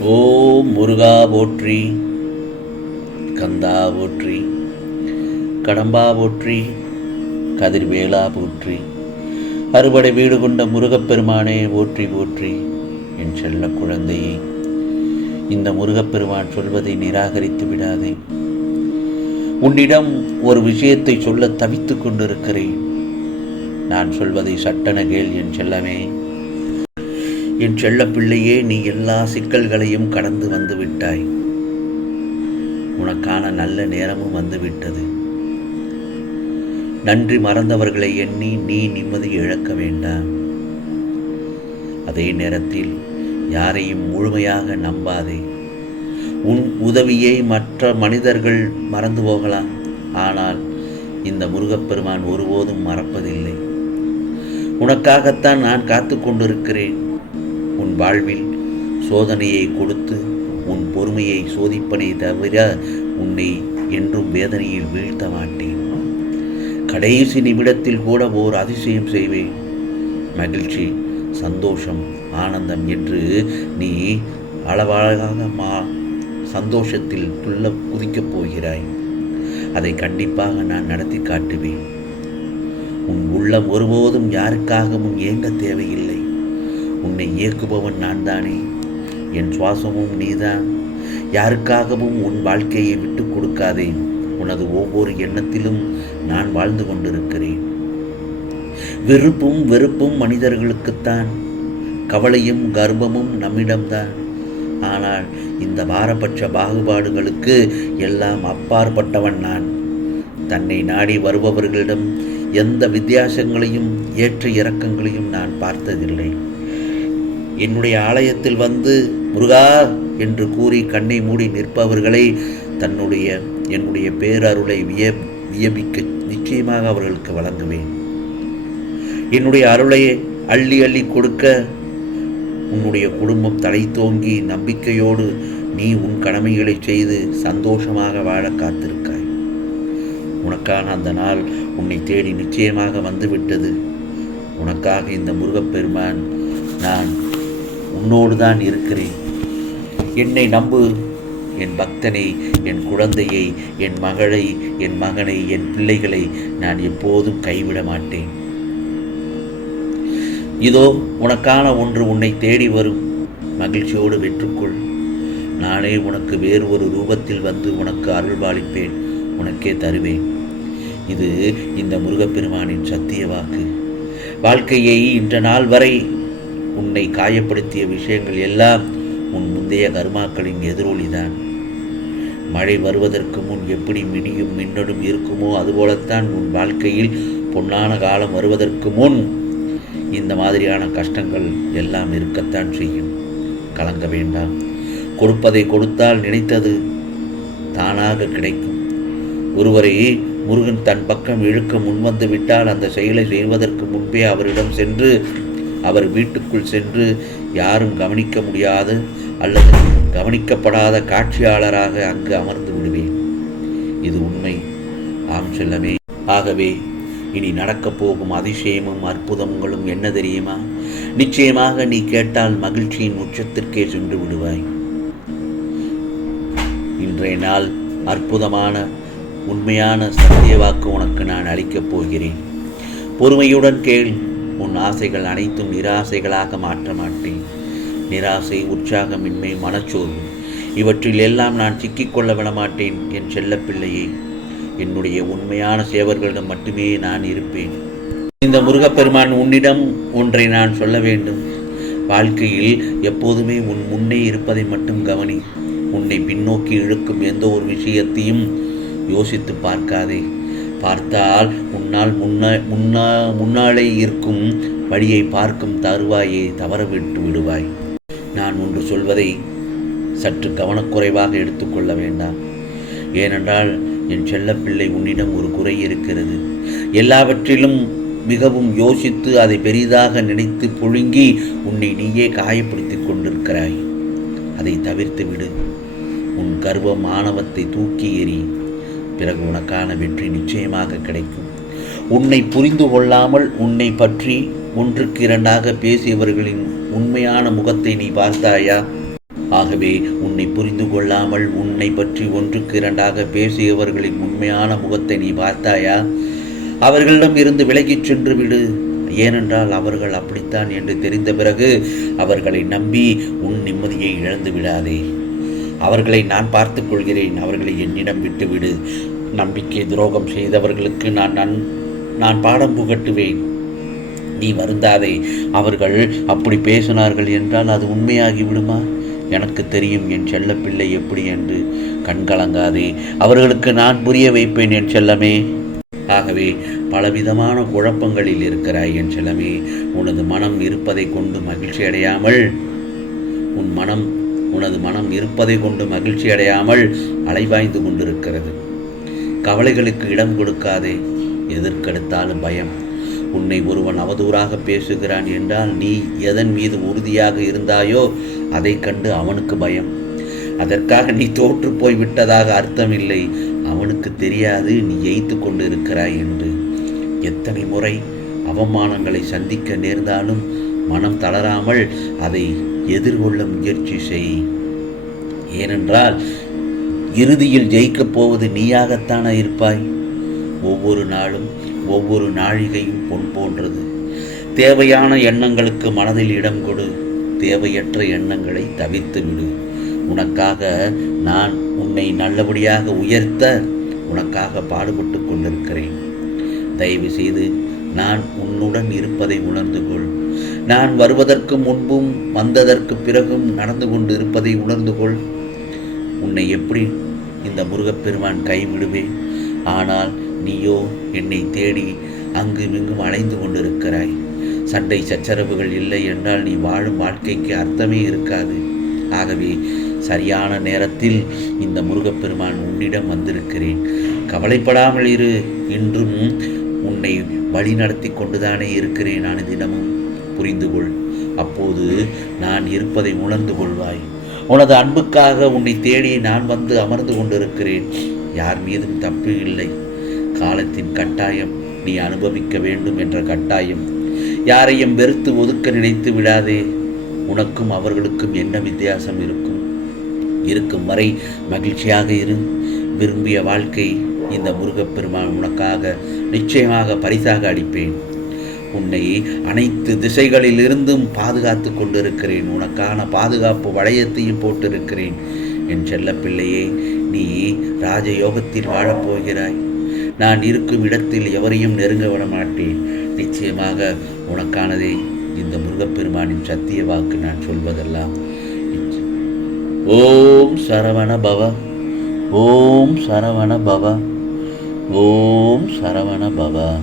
ஓம் முருகா போற்றி கந்தா போற்றி கடம்பா போற்றி கதிர்வேலா போற்றி அறுபடை வீடு கொண்ட முருகப்பெருமானே போற்றி போற்றி என் செல்ல குழந்தையே. இந்த முருகப்பெருமான் சொல்வதை நிராகரித்து விடாதே. உன்னிடம் ஒரு விஷயத்தை சொல்ல தவித்துக் கொண்டிருக்கிறேன். நான் சொல்வதை சட்டன கேள் என் செல்லமே. என் செல்ல பிள்ளையே நீ எல்லா சிக்கல்களையும் கடந்து வந்து விட்டாய். உனக்கான நல்ல நேரமும் வந்துவிட்டது நன்றி மறந்தவர்களை எண்ணி நீ நிம்மதி இழக்க வேண்டாம். அதே நேரத்தில் யாரையும் முழுமையாக நம்பாதே. உன் உதவியை மற்ற மனிதர்கள் மறந்து போகலாம். ஆனால் இந்த முருகப்பெருமான் ஒருபோதும் மறப்பதில்லை. உனக்காகத்தான் நான் காத்து கொண்டிருக்கிறேன் உன் வாழ்வில் சோதனையை கொடுத்து உன் பொறுமையை சோதிப்பனை தவிர உன்னை என்றும் வேதனையில் வீழ்த்த மாட்டேன். கடைசி நிமிடத்தில் கூட ஓர் அதிசயம் செய்வேன். மகிழ்ச்சி சந்தோஷம் ஆனந்தம் என்று நீ அளவழகாக மா சந்தோஷத்தில் துள்ள குதிக்கப் போகிறாய். அதை கண்டிப்பாக நான் நடத்தி காட்டுவேன். உன் உள்ளம் ஒருபோதும் யாருக்காகவும் ஏங்க தேவையில்லை. உன்னை இயக்குபவன் நான் தானே என் சுவாசமும் நீதான். யாருக்காகவும் உன் வாழ்க்கையை விட்டு கொடுக்காதே. உனது ஒவ்வொரு எண்ணத்திலும் நான் வாழ்ந்து கொண்டிருக்கிறேன். வெறுப்பும் வெறுப்பும் மனிதர்களுக்குத்தான். கவலையும் கர்ப்பமும் நம்மிடம்தான். ஆனால் இந்த பாரபட்ச பாகுபாடுகளுக்கு எல்லாம் அப்பாற்பட்டவன் நான். தன்னை நாடி வருபவர்களிடம் எந்த வித்தியாசங்களையும் ஏற்ற இறக்கங்களையும் நான் பார்த்ததில்லை. என்னுடைய ஆலயத்தில் வந்து முருகா என்று கூறி கண்ணை மூடி நிற்பவர்களை தன்னுடைய என்னுடைய பேரருளை விய வியமிக்க நிச்சயமாக அவர்களுக்கு வழங்குவேன். என்னுடைய அருளை அள்ளி அள்ளி கொடுக்க உன்னுடைய குடும்பம் தலை தோங்கி நம்பிக்கையோடு நீ உன் கடமைகளை செய்து சந்தோஷமாக வாழ காத்திருக்காய். உனக்கான அந்த நாள் உன்னை தேடி நிச்சயமாக வந்துவிட்டது. உனக்காக இந்த முருகப்பெருமான் நான் உன்னோடு தான் இருக்கிறேன். என்னை நம்பு என் பக்தனை என் குழந்தையை என் மகளை என் மகனை என் பிள்ளைகளை நான் எப்போதும் கைவிட மாட்டேன். இதோ உனக்கான ஒன்று உன்னை தேடி வரும். மகிழ்ச்சியோடு வெற்றுக்கொள். நானே உனக்கு வேறு ஒரு ரூபத்தில் வந்து உனக்கு அருள்பாலிப்பேன் உனக்கே தருவேன். இது இந்த முருகப்பெருமானின் சத்திய வாக்கு. வாழ்க்கையை இன்ற நாள் வரை உன்னை காயப்படுத்திய விஷயங்கள் எல்லாம் உன் முந்தைய கர்மாக்களின் எதிரொலிதான். மழை வருவதற்கு முன் எப்படி மிடியும் மின்னடும் இருக்குமோ அதுபோலத்தான் உன் வாழ்க்கையில் பொன்னான காலம் வருவதற்கு முன் இந்த மாதிரியான கஷ்டங்கள் எல்லாம் இருக்கத்தான் செய்யும். கலங்க வேண்டாம். கொடுப்பதை கொடுத்தால் நினைத்தது தானாக கிடைக்கும். ஒருவரை முருகன் தன் பக்கம் இழுக்க முன்வந்து விட்டால் அந்த செயலை செய்வதற்கு முன்பே அவரிடம் சென்று அவர் வீட்டுக்குள் சென்று யாரும் கவனிக்க முடியாது அல்லது கவனிக்கப்படாத காட்சியாளராக அங்கு அமர்ந்து விடுவேன். இது உண்மை. ஆம் செல்லமே. ஆகவே இனி நடக்கப் போகும் அதிசயமும் அற்புதங்களும் என்ன தெரியுமா? நிச்சயமாக நீ கேட்டால் மகிழ்ச்சியின் உச்சத்திற்கே சென்று விடுவாய். இன்றைய நாள் அற்புதமான உண்மையான சத்திய வாக்கு உனக்கு நான் அளிக்கப் போகிறேன். பொறுமையுடன் கேள். உன் ஆசைகள் அனைத்தும் நிராசைகளாக மாற்ற மாட்டேன். நிராசை உற்சாகமின்மை மனச்சோர்வு இவற்றில் எல்லாம் நான் சிக்கிக்கொள்ள விடமாட்டேன் என் செல்லப்பிள்ளையே. என்னுடைய உண்மையான சேவர்களிடம் மட்டுமே நான் இருப்பேன். இந்த முருகப்பெருமான் உன்னிடம் ஒன்றை நான் சொல்ல வேண்டும். வாழ்க்கையில் எப்போதுமே உன் முன்னே இருப்பதை மட்டும் கவனி. உன்னை பின்னோக்கி இழுக்கும் எந்த ஒரு விஷயத்தையும் யோசித்து பார்க்காதே. பார்த்தால் உன்னால் முன்னா முன்னா முன்னாலே இருக்கும் வழியை பார்க்கும் தருவாயை தவறவிட்டு விடுவாய். நான் ஒன்று சொல்வதை சற்று கவனக்குறைவாக எடுத்துக்கொள்ள வேண்டாம். ஏனென்றால் என் செல்லப்பிள்ளை உன்னிடம் ஒரு குறை இருக்கிறது. எல்லாவற்றிலும் மிகவும் யோசித்து அதை பெரிதாக நினைத்து புழுங்கி உன்னை நீயே காயப்படுத்திக் கொண்டிருக்கிறாய். அதை தவிர்த்து விடு உன் கர்வ மாணவத்தை தூக்கி எறி பிறகு உனக்கான வெற்றி நிச்சயமாக கிடைக்கும். உன்னை புரிந்து கொள்ளாமல் உன்னை பற்றி ஒன்றுக்கு இரண்டாக பேசியவர்களின் உண்மையான முகத்தை நீ பார்த்தாயா? ஆகவே உன்னை புரிந்து கொள்ளாமல் உன்னை பற்றி ஒன்றுக்கு இரண்டாக பேசியவர்களின் உண்மையான முகத்தை நீ பார்த்தாயா? அவர்களிடம் இருந்து விலகிச் சென்று விடு. ஏனென்றால் அவர்கள் அப்படித்தான் என்று தெரிந்த பிறகு அவர்களை நம்பி உன் நிம்மதியை இழந்து விடாதே. அவர்களை நான் பார்த்துக் கொள்கிறேன். அவர்களை என்னிடம் விட்டுவிடு. நம்பிக்கை துரோகம் செய்தவர்களுக்கு நான் நன் நான் பாடம் புகட்டுவேன். நீ வருந்தாதே. அவர்கள் அப்படி பேசினார்கள் என்றால் அது உண்மையாகி விடுமா? எனக்கு தெரியும் என் செல்லப்பிள்ளை எப்படி என்று. கண்கலங்காதே அவர்களுக்கு நான் புரிய வைப்பேன் என் செல்லமே. ஆகவே பலவிதமான குழப்பங்களில் இருக்கிறாய் என் செல்லமே. உனது மனம் இருப்பதை கொண்டு மகிழ்ச்சி அடையாமல் உன் மனம் உனது மனம் இருப்பதை கொண்டு மகிழ்ச்சி அடையாமல் அலைவாய்ந்து கொண்டிருக்கிறது. கவலைகளுக்கு இடம் கொடுக்காதே எதற்கெடுத்தாலும் பயம். உன்னை ஒருவன் அவதூறாக பேசுகிறான் என்றால் நீ எதன் மீது உறுதியாக இருந்தாயோ அதை கண்டு அவனுக்கு பயம். அதற்காக நீ தோற்று போய் விட்டதாக அர்த்தமில்லை. அவனுக்கு தெரியாது நீ எய்த்து கொண்டு இருக்கிறாய் என்று. எத்தனை முறை அவமானங்களை சந்திக்க நேர்ந்தாலும் மனம் தளராமல் அதை எதிர்கொள்ள முயற்சி செய். ஏனென்றால் இறுதியில் ஜெயிக்கப் போவது நீயாகத்தானே இருப்பாய்? ஒவ்வொரு நாளும் ஒவ்வொரு நாழிகையும் பொன் போன்றது. தேவையான எண்ணங்களுக்கு மனதில் இடம் கொடு. தேவையற்ற எண்ணங்களை தவிர்த்து விடு. உனக்காக நான் உன்னை நல்லபடியாக உயர்த்த உனக்காக பாடுபட்டு கொண்டிருக்கிறேன். தயவு செய்து நான் உன்னுடன் இருப்பதை உணர்ந்து கொள். நான் வருவதற்கு முன்பும் வந்ததற்கு பிறகும் நடந்து கொண்டு இருப்பதை உணர்ந்து கொள். உன்னை எப்படி இந்த முருகப்பெருமான் கைவிடுவேன்? ஆனால் நீயோ என்னை தேடி அங்கும் இங்கும் அலைந்து கொண்டிருக்கிறாய். சண்டை சச்சரவுகள் இல்லை என்றால் நீ வாழும் வாழ்க்கைக்கு அர்த்தமே இருக்காது. ஆகவே சரியான நேரத்தில் இந்த முருகப்பெருமான் உன்னிடம் வந்திருக்கிறேன். கவலைப்படாமல் இரு. இன்றும் உன்னை வழி நடத்தி கொண்டுதானே இருக்கிறேன். நான் தினமும் புரிந்து கொள் அப்போது நான் இருப்பதை உணர்ந்து கொள்வாய். உனது அன்புக்காக உன்னை தேடி நான் வந்து அமர்ந்து கொண்டிருக்கிறேன். யார் மீதும் தப்பு இல்லை. காலத்தின் கட்டாயம் நீ அனுபவிக்க வேண்டும் என்ற கட்டாயம். யாரையும் வெறுத்து ஒதுக்க நினைத்து விடாதே. உனக்கும் அவர்களுக்கும் என்ன வித்தியாசம் இருக்கும்? இருக்கும் வரை மகிழ்ச்சியாக இரு. விரும்பிய வாழ்க்கை இந்த முருகப்பெருமான் உனக்காக நிச்சயமாக பரிசாக அளிப்பேன். உன்னை அனைத்து திசைகளில் இருந்தும் பாதுகாத்து கொண்டிருக்கிறேன். உனக்கான பாதுகாப்பு வளையத்தையும் போட்டிருக்கிறேன். என் செல்லப்பிள்ளையே நீ ராஜயோகத்தில் வாழப்போகிறாய். நான் இருக்கும் இடத்தில் எவரையும் நெருங்க விட மாட்டேன் நிச்சயமாக உனக்கானதை இந்த முருகப்பெருமானின் சத்திய வாக்கு நான் சொல்வதெல்லாம். ஓம் சரவண பவ. ஓம் சரவண பவ. ஓம் சரவண பவ.